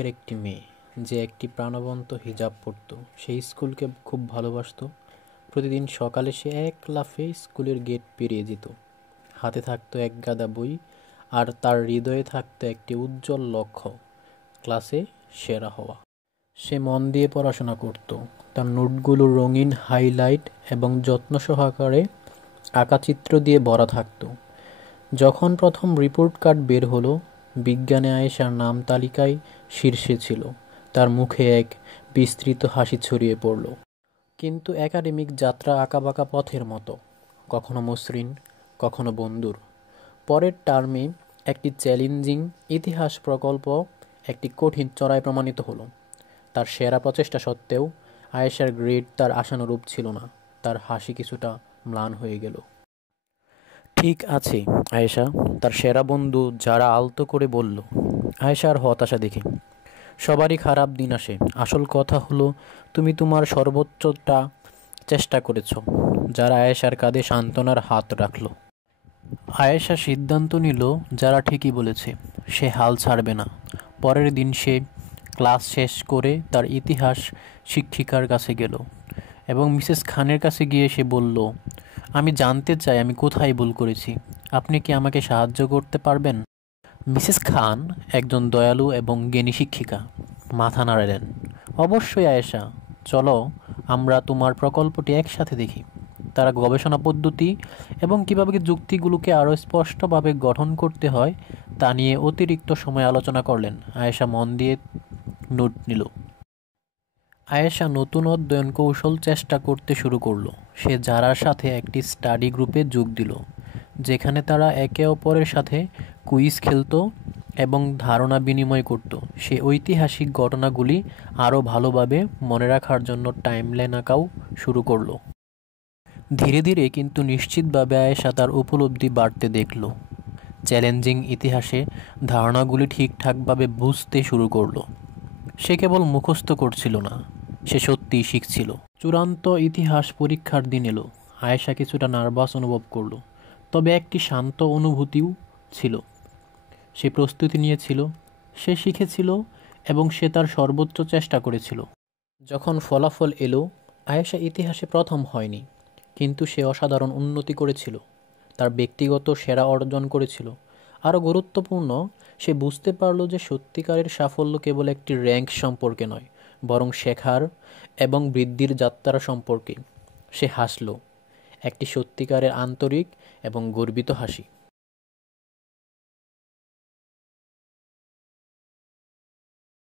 লাখের একটি মেয়ে, যে একটি প্রাণবন্ত হিজাব পরত, সেই স্কুলকে খুব ভালোবাসত। প্রতিদিন সকালে সে এক লাফে স্কুলের গেট পেরিয়ে যেত। হাতে থাকতো এক গাদা বই, আর তার হৃদয়ে থাকতো একটি উজ্জ্বল লক্ষ্য, ক্লাসে সেরা হওয়া। সে মন দিয়ে পড়াশোনা করত। তার নোটগুলো রঙিন হাইলাইট এবং যত্ন সহকারে আঁকা চিত্র দিয়ে ভরা থাকত। যখন প্রথম রিপোর্ট কার্ড বের হলো, বিজ্ঞানে আয়েশার নাম তালিকায় শীর্ষে ছিল। তার মুখে এক বিস্তৃত হাসি ছড়িয়ে পড়ল। কিন্তু একাডেমিক যাত্রা আঁকাবাঁকা পথের মতো, কখনো মসৃণ, কখনো বন্ধুর। পরের টার্মে একটি চ্যালেঞ্জিং ইতিহাস প্রকল্প একটি কঠিন চড়াই প্রমাণিত হলো। তার সেরা প্রচেষ্টা সত্ত্বেও আয়েশার গ্রেড তার আশানুরূপ ছিল না। তার হাসি কিছুটা ম্লান হয়ে গেল। ঠিক আছে আয়েশা, তার সেরা বন্ধু যারা আলতো করে বলল। আয়েশার হতাশা দেখে, সবারই খারাপ দিন আসে, আসল কথা হলো তুমি তোমার সর্বোচ্চটা চেষ্টা করেছ। যারা আয়েশার কাঁধে সান্ত্বনার হাত রাখল। আয়েশা সিদ্ধান্ত নিল যারা ঠিকই বলেছে, সে হাল ছাড়বে না। পরের দিন সে ক্লাস শেষ করে তার ইতিহাস শিক্ষিকার কাছে গেল এবং মিসেস খানের কাছে গিয়ে সে বলল, আমি জানতে চাই আমি কোথায় ভুল করেছি। আপনি কি আমাকে সাহায্য করতে পারবেন? মিসেস খান একজন দয়ালু এবং জ্ঞানী শিক্ষিকা। মাথা নাড়ালেন। অবশ্যই আয়েশা, চলো আমরা তোমার প্রকল্পটি একসাথে দেখি। তারা গবেষণা পদ্ধতি এবং কীভাবে যুক্তিগুলোকে আরও স্পষ্টভাবে গঠন করতে হয় তা নিয়ে অতিরিক্ত সময় আলোচনা করলেন। আয়েশা মন দিয়ে নোট নিল। আয়েশা নতুন অধ্যয়ন কৌশল চেষ্টা করতে শুরু করলো। সে যারার সাথে একটি স্টাডি গ্রুপে যোগ দিল, যেখানে তারা একে অপরের সাথে কুইজ খেলত এবং ধারণা বিনিময় করত। সে ঐতিহাসিক ঘটনাগুলি আরও ভালোভাবে মনে রাখার জন্য টাইমলাইন আঁকাও শুরু করলো। ধীরে ধীরে কিন্তু নিশ্চিতভাবে আয়েশা তার উপলব্ধি বাড়তে দেখল। চ্যালেঞ্জিং ইতিহাসে ধারণাগুলি ঠিকঠাকভাবে বুঝতে শুরু করলো। সে কেবল মুখস্থ করছিল না, সে সত্যিই শিখছিল। চূড়ান্ত ইতিহাস পরীক্ষার দিন এলো। আয়েশা কিছুটা নার্ভাস অনুভব করলো, তবে একটি শান্ত অনুভূতিও ছিল। সে প্রস্তুতি নিয়েছিল, সে শিখেছিল এবং সে তার সর্বোচ্চ চেষ্টা করেছিল। যখন ফলাফল এলো, আয়েশা ইতিহাসে প্রথম হয়নি, কিন্তু সে অসাধারণ উন্নতি করেছিল। তার ব্যক্তিগত সেরা অর্জন করেছিল। আরও গুরুত্বপূর্ণ, সে বুঝতে পারল যে সত্যিকারের সাফল্য কেবল একটি র্যাঙ্ক সম্পর্কে নয়, বরং শেখার এবং বৃদ্ধির যাত্রা সম্পর্কে। সে হাসল, একটি সত্যিকারের আন্তরিক এবং গর্বিত হাসি।